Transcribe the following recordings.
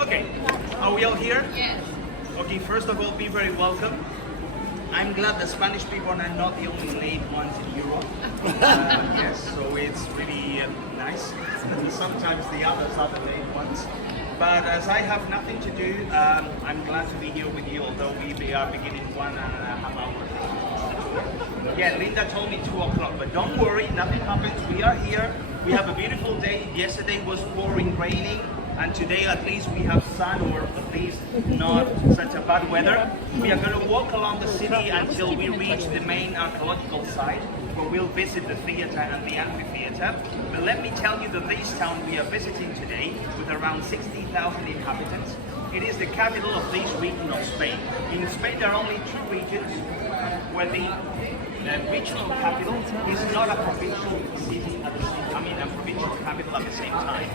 Okay, are we all here? Yes. Okay, first of all, be very welcome. I'm glad the Spanish people are not the only late ones in Europe. Yes, so it's really nice. Sometimes the others are the late ones. But as I have nothing to do, I'm glad to be here with you, although we are beginning 1.5 hours. Yeah, Linda told me 2 o'clock, but don't worry, nothing happens. We are here. We have a beautiful day. Yesterday was pouring raining, and today at least we have sun, or at least not such a bad weather. We are going to walk along the city until we reach the main archaeological site, where we'll visit the theater and the amphitheater. But let me tell you that this town we are visiting today, with around 60,000 inhabitants, it is the capital of this region of Spain. In Spain there are only 2 regions where the regional capital is not a provincial city at the same time, a provincial capital at the same time.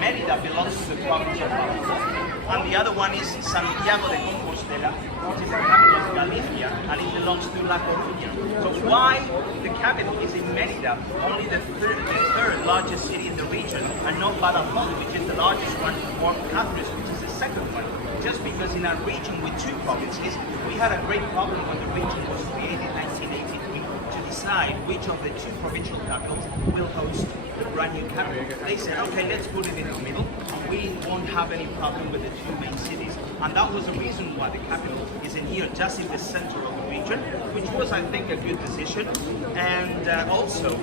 Merida belongs to the province of Barcelona, and the other one is Santiago de Compostela, which is the capital of Galicia, and it belongs to La Coruña. So why the capital is in Merida, only the third largest city in the region, and not Badajoz, which is the largest one, or Cáceres, which is the second one? Just because in a region with 2 provinces, we had a great problem when the region was created in 1983 to decide which of the 2 provincial capitals will host the brand new capital. They said, okay, let's put it in the middle, and we won't have any problem with the 2 main cities. And that was the reason why the capital is in here, just in the center of the region, which was, I think, a good decision. And also,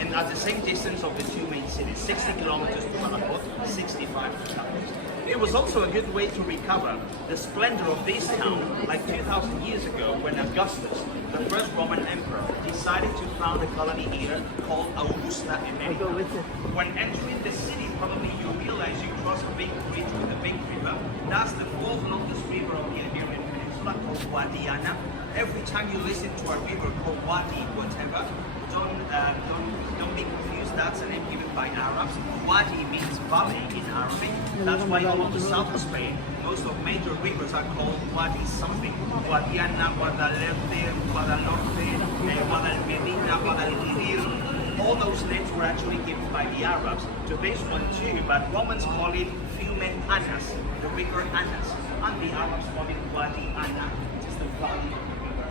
and at the same distance of the 2 main cities, 60 kilometers to Badajoz, 65 to Cáceres. It was also a good way to recover the splendor of this town, like 2,000 years ago when Augustus, the first Roman emperor, decided to found a colony here called Augusta in Merida. When entering the city, probably you realize you cross a big bridge with a big river. That's the 4th longest river of the Iberian Peninsula, called Guadiana. Every time you listen to a river called Wadi, whatever, don't be confused. That's a name given by Arabs. Wadi means valley in Arabic. That's why all of the south of Spain, most of major rivers are called Wadi something. Guadiana, Guadalete, Guadalhorce, Guadalmedina, Guadalquivir. All those names were actually given by the Arabs to this one too, but Romans call it Fiume Anas, the river Anas, and the Arabs call it Wadi Ana, which is the valley of the river.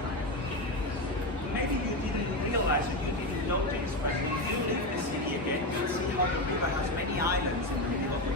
Maybe you didn't realize it, you didn't notice, but when you leave the city again, you'll see how the river has many islands in the middle of it.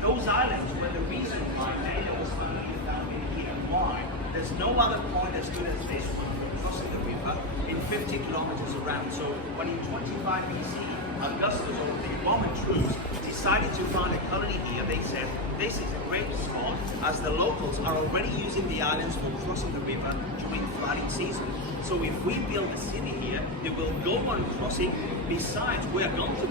Those islands were the reason why Merida was finally found in here. Why? There's no other point as good as this one for crossing the river in 50 kilometers around. So when in 25 BC, Augustus or the Roman troops decided to found a colony here, they said, this is a great spot as the locals are already using the islands for crossing the river during flooding season. So if we build a city here, they will go on crossing. Besides, we are going to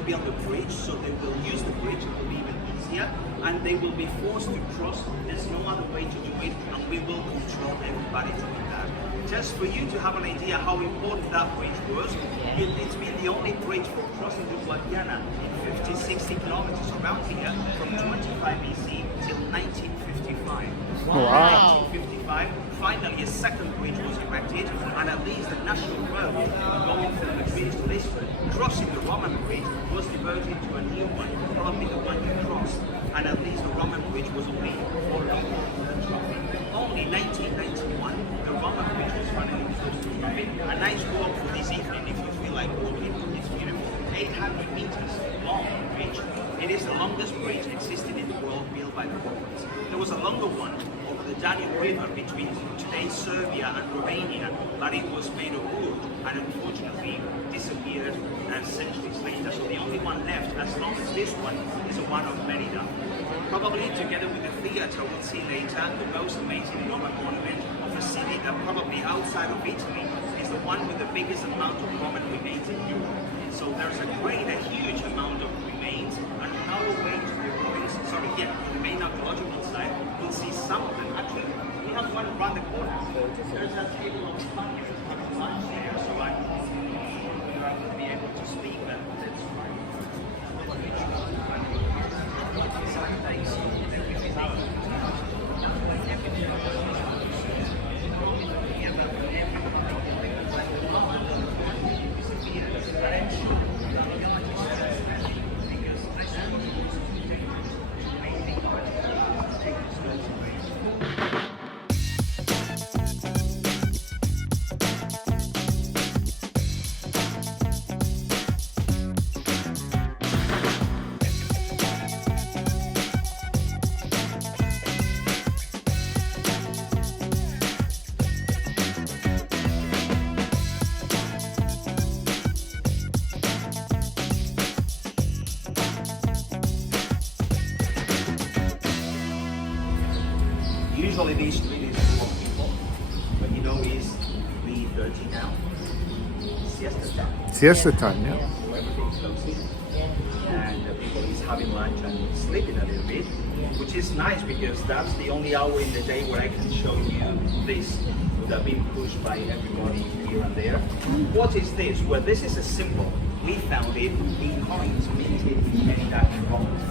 build a bridge, so they will use the bridge, it will be even easier, and they will be forced to cross. There's no other way to do it, and we will control everybody doing that. Just for you to have an idea how important that bridge was, it's been the only bridge for crossing the Guadiana in 50, 60 kilometers around here from 25 BC till 1955. Wow. 1955, finally a second bridge was erected, and at least the national road going from Madrid to Lisbon, crossing the Roman bridge, was diverted to a new one, probably the one you crossed, and at least the Roman bridge was only for local traffic. Only 1991, the Roman bridge was finally closed to traffic. A nice walk for this evening if you feel like walking. It's beautiful. 800 meters long bridge. It is the longest bridge existing in the world built by the Romans. There was a longer one over the Danube River between today's Serbia and Romania, but it was made of wood and unfortunately disappeared centuries later. So the only one left, as long as this one, is the one of Merida. Probably together with the theater we'll see later, the most amazing Roman monument of a city that probably outside of Italy is the one with the biggest amount of Roman remains in Europe. So there's a huge amount of remains, and how away to the ruins, the main archaeological site, we'll see some of them. Actually, we have one around the corner. There's a table of Spaniards having lunch there, so I'm not going to be able to speak, but that's fine. Usually this street is full of people, but you know it's really dirty now. Siesta time. Siesta time, yeah. So everything's closing. And people is having lunch and sleeping a little bit, which is nice because that's the only hour in the day where I can show you this that being pushed by everybody here and there. What is this? Well, this is a symbol. We found it in coins minted in Merida in Rome.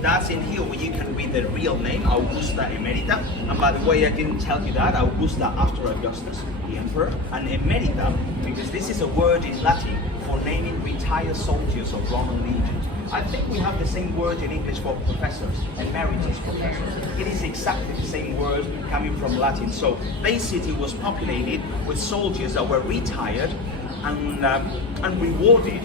That's in here where you can read the real name, Augusta Emerita. And by the way, I didn't tell you that, Augusta after Augustus, the emperor, and Emerita, because this is a word in Latin for naming retired soldiers of Roman legions. I think we have the same word in English for professors, emeritus professors. It is exactly the same word coming from Latin. So this city was populated with soldiers that were retired and rewarded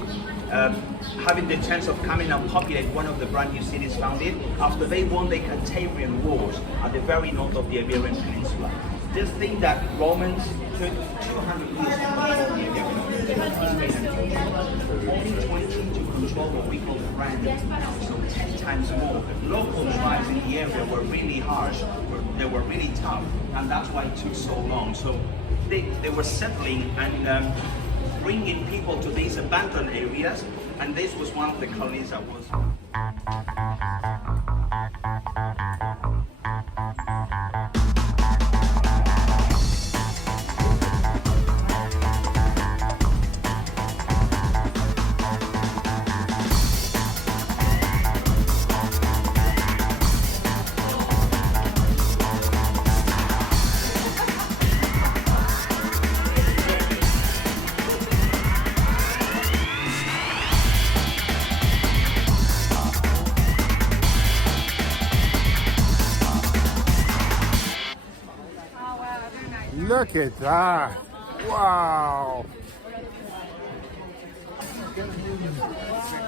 having the chance of coming and populate one of the brand new cities founded after they won the Cantabrian Wars at the very north of the Iberian Peninsula. Just think that Romans took 200 years to control the Iberian only 20 to control what we call the Grand now, so 10 times more. Local tribes in the area were really harsh, they were really tough, and that's why it took so long. So they were settling and bringing people to these abandoned areas, and this was one of the colonies that was. Look at that. Wow.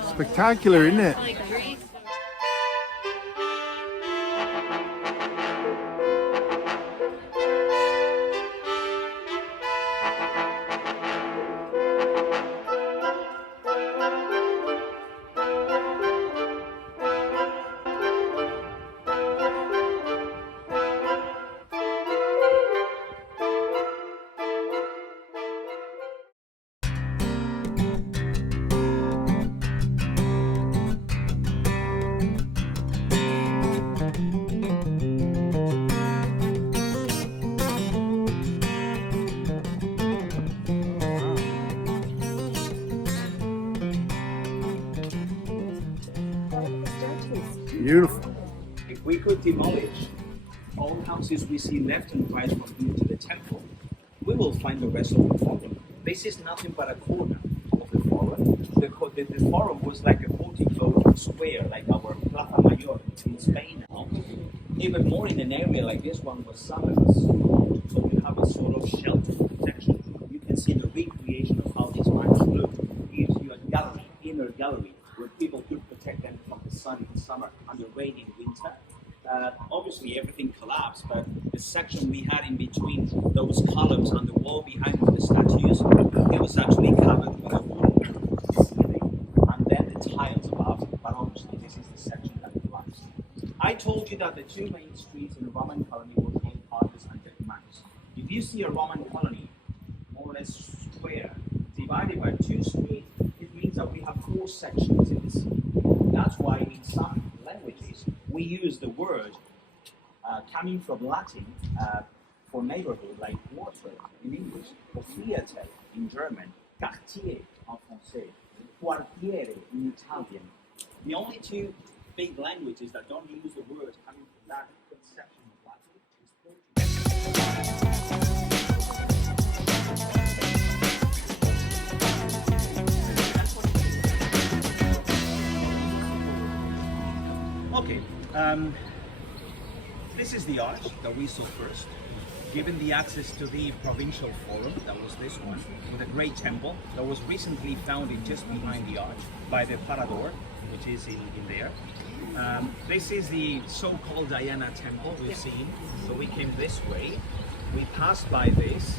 Spectacular, isn't it? Beautiful. If we could demolish all houses we see left and right from here to the temple, we will find the rest of the forum. This is nothing but a corner of the forum. The forum was like a portico square, like our Plaza Mayor in Spain now. Even more in an area like this one was summer, so you have a sort of shelter protection. You can see the recreation of how these mansions look. It gives you a gallery, inner gallery, where people could protect them from the sun in summer and the rain in winter. Obviously everything collapsed, but the section we had in between those columns and the wall behind the statues, it was actually covered with a wooden ceiling, and then the tiles above, but obviously this is the section that collapsed. I told you that the two main streets in the Roman colony were called Partus and Decumanus. If you see a Roman colony, more or less square, divided by two streets, it means that we have four sections in the city. That's why in some languages we use the word coming from Latin for neighborhood, like quarter in English, or theater in German, quartier en français, quartiere in Italian. The only two big languages that don't use the word coming from that conception of Latin is Portuguese. Okay. This is the arch that we saw first. Given the access to the provincial forum, that was this one, with a great temple that was recently founded just behind the arch by the Parador, which is in there. This is the so-called Diana temple we've seen. So we came this way, we passed by this,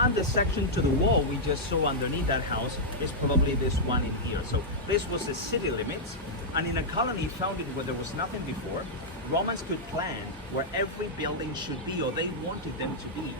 And the section to the wall we just saw underneath that house is probably this one in here. So this was the city limits, and in a colony founded where there was nothing before, Romans could plan where every building should be, or they wanted them to be.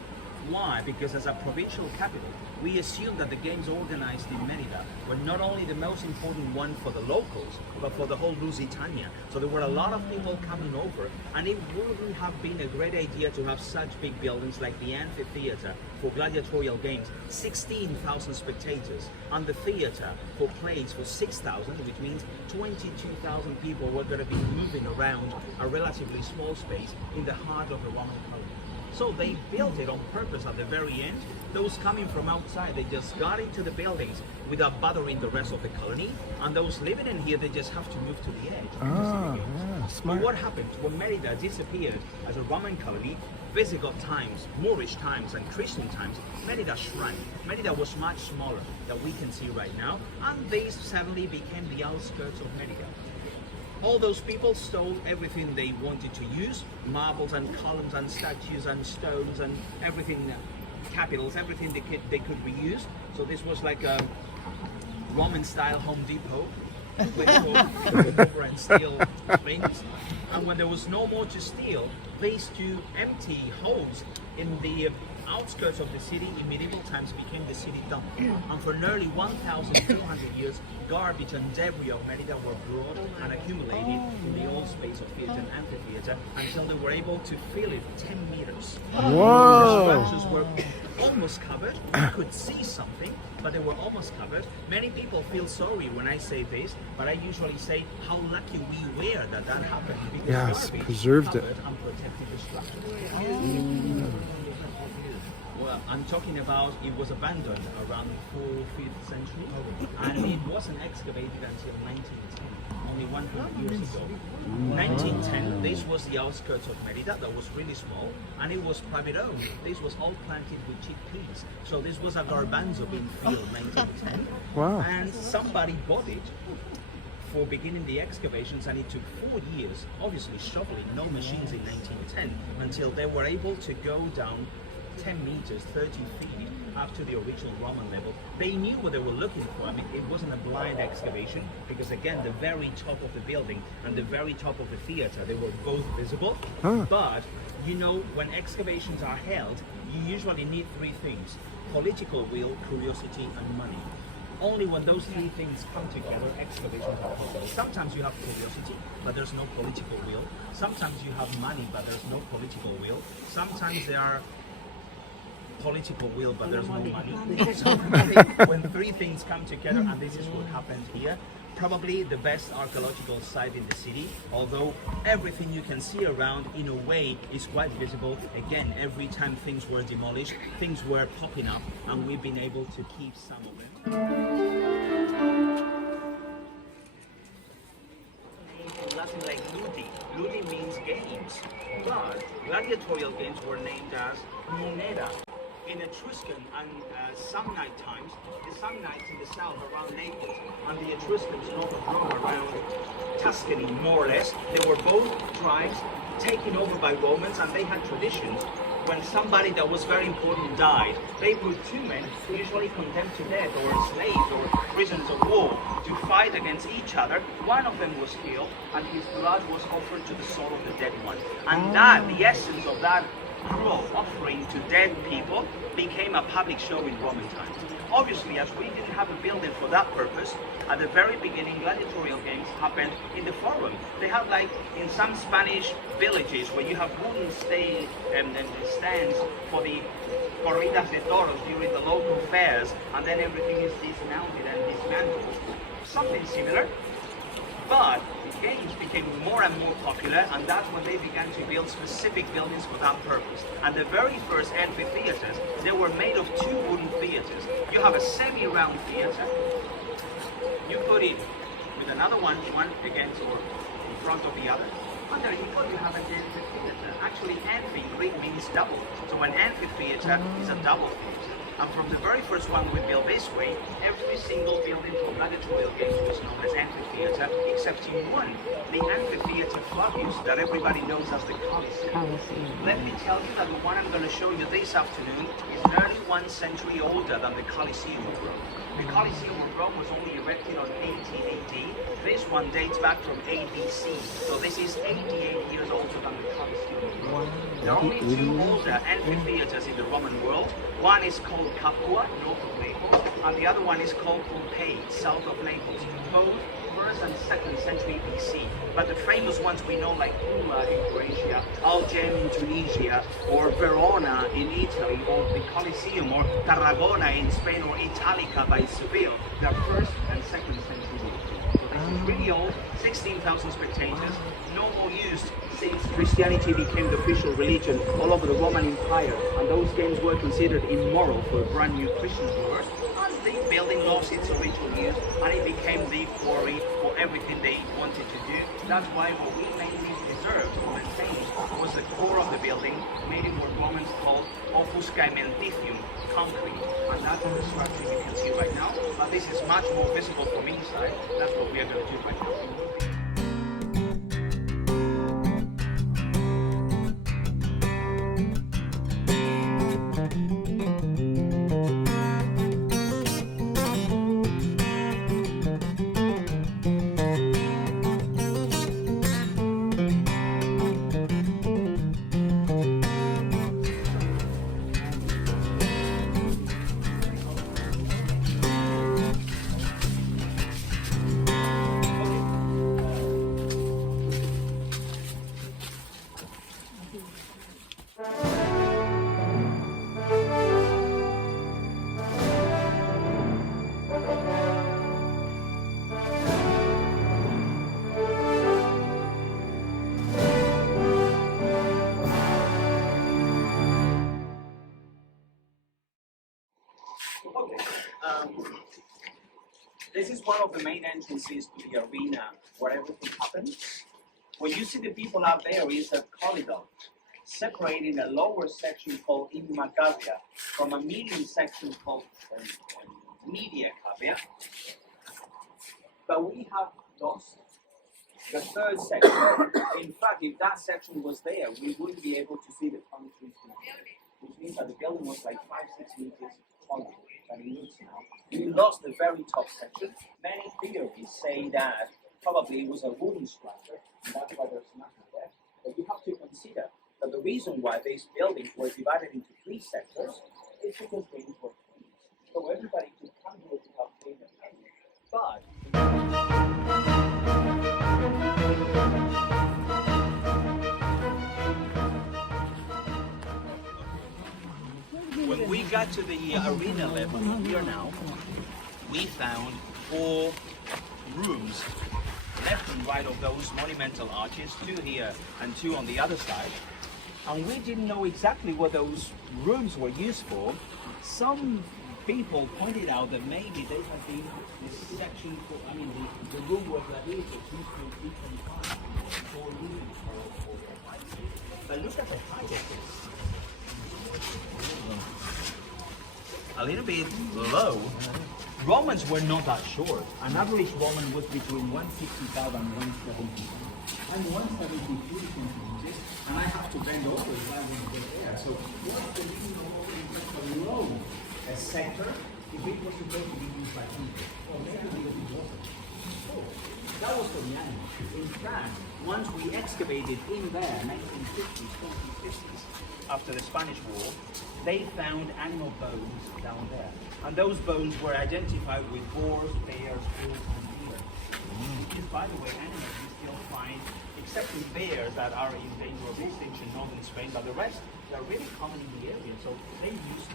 Why? Because as a provincial capital, we assumed that the games organized in Merida were not only the most important one for the locals, but for the whole Lusitania. So there were a lot of people coming over, and it wouldn't have been a great idea to have such big buildings like the amphitheater for gladiatorial games, 16,000 spectators, and the theater for plays for 6,000, which means 22,000 people were going to be moving around a relatively small space in the heart of the Roman colony. So they built it on purpose at the very end. Those coming from outside, they just got into the buildings without bothering the rest of the colony. And those living in here, they just have to move to the edge. Yeah, smart. But what happened when Merida disappeared as a Roman colony? Visigoth times, Moorish times, and Christian times, Merida shrank. Merida was much smaller than we can see right now, and they suddenly became the outskirts of Merida. All those people stole everything they wanted to use, marbles and columns and statues and stones and everything, capitals, everything they could reuse. So this was like a Roman-style Home Depot, where people could go over and steal things. And when there was no more to steal, they used to empty holes in the outskirts of the city in medieval times became the city dump. And for nearly 1,200 years, garbage and debris of Merida were brought and accumulated in the old space of theater and amphitheater until they were able to fill it 10 meters. Whoa! The structures were almost covered. You could see something, but they were almost covered. Many people feel sorry when I say this, but I usually say how lucky we were that that happened, because Yes, garbage preserved it. covered and protected the structure. Well, I'm talking about it was abandoned around the 4th century, and it wasn't excavated until 1910, only 100 years ago. 1910, this was the outskirts of Merida that was really small, and it was private owned. This was all planted with chickpeas. So this was a garbanzo being field 1910. Wow. And somebody bought it for beginning the excavations, and it took 4 years, obviously shoveling, no machines in 1910, until they were able to go down 10 meters, 30 feet up to the original Roman level. They knew what they were looking for. I mean, it wasn't a blind excavation, because again, the very top of the building and the very top of the theater, they were both visible. But, you know, when excavations are held, you usually need 3 things: political will, curiosity, and money. Only when those 3 things come together, excavations are possible. Sometimes you have curiosity, but there's no political will. Sometimes you have money, but there's no political will. Sometimes there are political will, but there's no money. So when 3 things come together, and this is what happened here, probably the best archaeological site in the city, although everything you can see around in a way is quite visible. Again, every time things were demolished, things were popping up, and we've been able to keep some of them. In Latin, like ludi. Ludi means games, but gladiatorial games were named as moneda. In Etruscan and Samnite times, the Samnites in the south around Naples and the Etruscans north of Rome around Tuscany, more or less, they were both tribes taken over by Romans, and they had traditions. When somebody that was very important died, they put 2 men, usually condemned to death or slaves or prisoners of war, to fight against each other. One of them was killed, and his blood was offered to the soul of the dead one. And that, the essence of that cruel offering to dead people, became a public show in Roman times. Obviously, as we didn't have a building for that purpose, at the very beginning, gladiatorial games happened in the forum. They have, like in some Spanish villages, where you have wooden stands for the corridas de toros during the local fairs, and then everything is dismounted and dismantled. Something similar. But games became more and more popular, and that's when they began to build specific buildings for that purpose. And the very first amphitheaters, they were made of 2 wooden theaters. You have a semi-round theater, you put it with another one against or in front of the other, and there you go, you have an amphitheater. Actually, amphi in Greek means double. So an amphitheater is a double theater. And from the very first one we built this way, every single building for gladiatorial games was known as amphitheater, except in one, the amphitheater Flavius that everybody knows as the Colosseum. Let me tell you that the one I'm going to show you this afternoon is nearly 1 century older than the Colosseum of Rome. The Colosseum of Rome was only erected on 80 AD. This one dates back from ADC, so this is 88 years older than the Colosseum of Rome. There are only 2 older amphitheaters in the Roman world. One is called Capua, north of Naples, and the other one is called Pompeii, south of Naples, both 1st and 2nd century BC. But the famous ones we know, like Pula in Croatia, Algem in Tunisia, or Verona in Italy, or the Colosseum, or Tarragona in Spain, or Italica by Seville, they're 1st and 2nd century BC. So this is really old, 16,000 spectators, no more used since Christianity became the official religion all over the Roman Empire, and those games were considered immoral for a brand new Christian rulers. And the building lost its original use, and it became the quarry for everything they wanted to do. That's why what we mainly preserved or maintained was the core of the building, made in what Romans called opus caementitium, concrete. And that's the structure you can see right now. But this is much more visible from inside. That's what we are going to do right now. This is one of the main entrances to the arena where everything happens. What you see the people out there is a corridor separating a lower section called Intima Cavea from a medium section called Media Cavea. But we have lost the 3rd section. In fact, if that section was there, we wouldn't be able to see the concrete, which means that the building was like 5-6 meters taller than it is now. We lost the very top section. Many theories say that probably it was a wooden structure, and that's why there's nothing there. But you have to consider that the reason why these buildings were divided into 3 sectors is because they were trees. So everybody could come here to have payment. But when we got to the arena level here now, we found 4 rooms, left and right of those monumental arches, 2 here and 2 on the other side. And we didn't know exactly what those rooms were used for. Some people pointed out that maybe they had been this section for, the room where gladiators used to be confined for living for their lives. But look at the height of this. A little bit low. Romans were not that short. An average Roman was between 165 and 170. I'm 173 centimeters, and I have to bend over if I want to get there. So what's the meaning of below a sector if it was supposed to be used by people? Or maybe it wasn't. So that was for the animals. In fact, once we excavated in there, 1950s, 2050s, after the Spanish War, they found animal bones down there. And those bones were identified with boars, bears, bulls, and deer. Because, by the way, animals you still find, except in bears that are in danger of extinction in northern Spain, but the rest, they're really common in the area. So they used